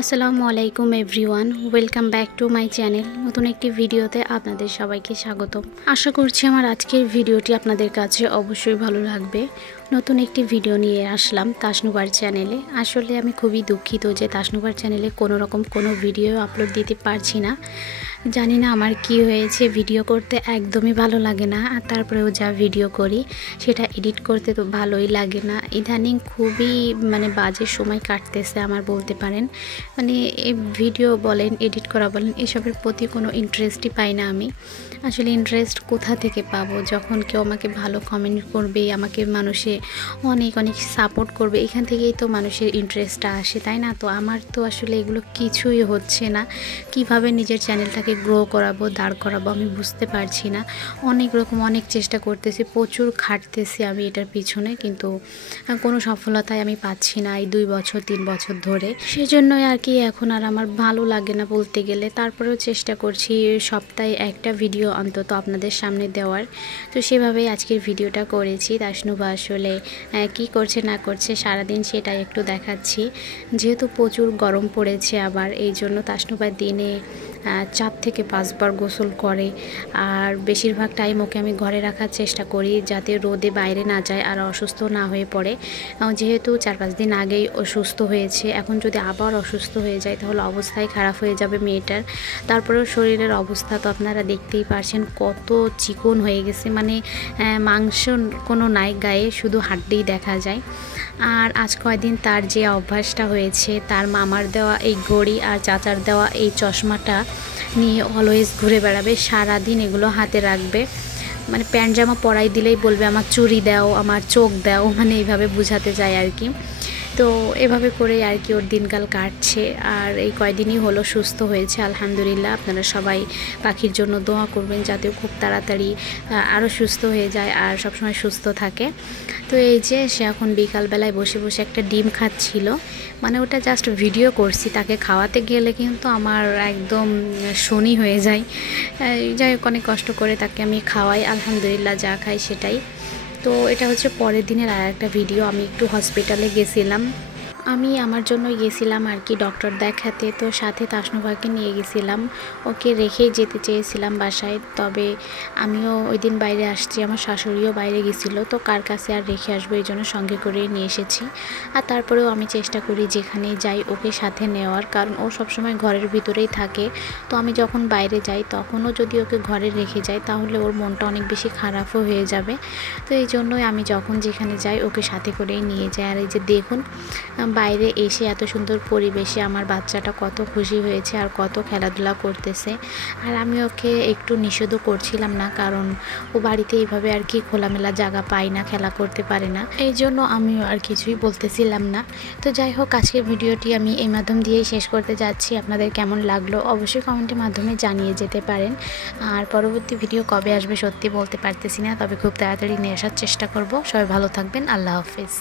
আসসালামু আলাইকুম everyone, welcome back to my channel. নতুন একটি ভিডিওতে আপনাদের সবাইকে স্বাগত। আশা করছি আমার আজকের ভিডিওটি আপনাদের কাছে অবশ্যই ভালো লাগবে। নতুন একটি ভিডিও নিয়ে আসলাম তাসনুবার চ্যানেলে। আসলে আমি খুবই দুঃখিত যে তাসনুবার চ্যানেলে কোনো রকম কোনো ভিডিও আপলোড দিতে পারছি না। জানি না আমার কি হয়েছে, ভিডিও করতে একদমই ভালো লাগে না, আর তারপরেও যা ভিডিও করি সেটা এডিট করতে তো ভালোই লাগে না। ইদানিং খুবই বাজে সময় কাটতেছে আমার, বলতে পারেন। এই ভিডিও বলেন, এডিট করা বলেন, এসবের প্রতি কোনো ইন্টারেস্টই পাই না আমি। আসলে ইন্টারেস্ট কোথা থেকে পাবো? যখন কেউ আমাকে ভালো কমেন্ট করবে, আমাকে মানুষে অনেক অনেক সাপোর্ট করবে, এখান থেকেই তো মানুষের ইন্টারেস্টটা আসে, তাই না? তো আমার তো আসলে এগুলো কিছুই হচ্ছে না। কিভাবে নিজের চ্যানেলটাকে গ্রো করাবো, দাঁড় করাবো আমি বুঝতে পারছি না। অনেক চেষ্টা করতেছি, প্রচুর খাটতেছি আমি এটার পিছনে, কিন্তু কোনো সফলতায় আমি পাচ্ছি না এই 2 বছর 3 বছর ধরে। সেজন্যই আর কি এখন আর আমার ভালো লাগে না বলতে গেলে। তারপরেও চেষ্টা করছি সপ্তাহে একটা ভিডিও অন্তত আপনাদের সামনে দেওয়ার। তো সেভাবেই আজকের ভিডিওটা করেছি। তাসনুবা আসলে কি করছে না করছে সারাদিন সেটাই একটু দেখাচ্ছি। যেহেতু প্রচুর গরম পড়েছে আবার, এই জন্য তাসনুবা দিনে 4 থেকে 5 বার গোসল করে। আর বেশিরভাগ টাইম ওকে আমি ঘরে রাখার চেষ্টা করি যাতে রোদে বাইরে না যায় আর অসুস্থ না হয়ে পড়ে। যেহেতু 4-5 দিন আগেই অসুস্থ হয়েছে, এখন যদি আবার অসুস্থ হয়ে যায় তাহলে অবস্থাই খারাপ হয়ে যাবে মেয়েটার। তারপরেও শরীরের অবস্থা তো আপনারা দেখতেই পারছেন, কত চিকন হয়ে গেছে, মাংস কোনো নাই গায়ে, শুধু হাড্ডিই দেখা যায়। আর আজ কয়দিন তার যে অভ্যাসটা হয়েছে, তার মামার দেওয়া এই ঘড়ি আর চাচার দেওয়া এই চশমাটা নিয়ে অলওয়েজ ঘুরে বেড়াবে, সারাদিন এগুলো হাতে রাখবে। প্যান্ট জামা পরাই দিলেই বলবে আমার চুড়ি দাও, আমার চোখ দাও, এইভাবে বুঝাতে চায় আর কি। তো এভাবে করে আর কি ওর দিনকাল কাটছে। আর এই কয়দিনই হলো সুস্থ হয়েছে আলহামদুলিল্লাহ। আপনারা সবাই পাখির জন্য দোয়া করবেন যাতে খুব তাড়াতাড়ি আরও সুস্থ হয়ে যায় আর সবসময় সুস্থ থাকে। তো এই যে সে এখন বিকালবেলায় বসে বসে একটা ডিম খাচ্ছিল, ওটা জাস্ট ভিডিও করছি, তাকে খাওয়াতে গেলে কিন্তু আমার একদম শনি হয়ে যায়। যাই হোক, অনেক কষ্ট করে তাকে আমি খাওয়াই, আলহামদুলিল্লাহ যা খাই সেটাই। তো এটা হচ্ছে পরের দিনের আর একটা ভিডিও। আমি একটু হসপিটালে গেছিলাম, আমি আমার জন্য গেছিলাম আর কি ডক্টর দেখাতে। তো সাথে তাসনুবাকে নিয়ে গেছিলাম, ওকে রেখেই যেতে চেয়েছিলাম বাসায়, তবে আমিও ওই দিন বাইরে আসছি, আমার শাশুড়িও বাইরে গেছিলো, তো কার কাছে আর রেখে আসবো, এই জন্য সঙ্গে করে নিয়ে এসেছি। আর তারপরেও আমি চেষ্টা করি যেখানে যাই ওকে সাথে নেওয়ার, কারণ ও সবসময় ঘরের ভিতরেই থাকে। তো আমি যখন বাইরে যাই তখনও যদি ওকে ঘরে রেখে যাই তাহলে ওর মনটা অনেক বেশি খারাপও হয়ে যাবে। তো এই জন্যই আমি যখন যেখানে যাই ওকে সাথে করেই নিয়ে যাই। আর এই যে দেখুন, বাইরে এসে এত সুন্দর পরিবেশে আমার বাচ্চাটা কত খুশি হয়েছে আর কত খেলাধুলা করতেছে। আর আমি ওকে একটু নিষেধও করছিলাম না, কারণ ও বাড়িতে এইভাবে আর কি খোলামেলা জায়গা পায় না, খেলা করতে পারে না, এই জন্য আমিও আর কিছুই বলতেছিলাম না। তো যাই হোক, আজকের ভিডিওটি আমি এই মাধ্যম দিয়েই শেষ করতে যাচ্ছি। আপনাদের কেমন লাগলো অবশ্যই কমেন্টের মাধ্যমে জানিয়ে যেতে পারেন। আর পরবর্তী ভিডিও কবে আসবে সত্যি বলতে পারতেছি না, তবে খুব তাড়াতাড়ি নিয়ে আসার চেষ্টা করব। সবাই ভালো থাকবেন, আল্লাহ হাফেজ।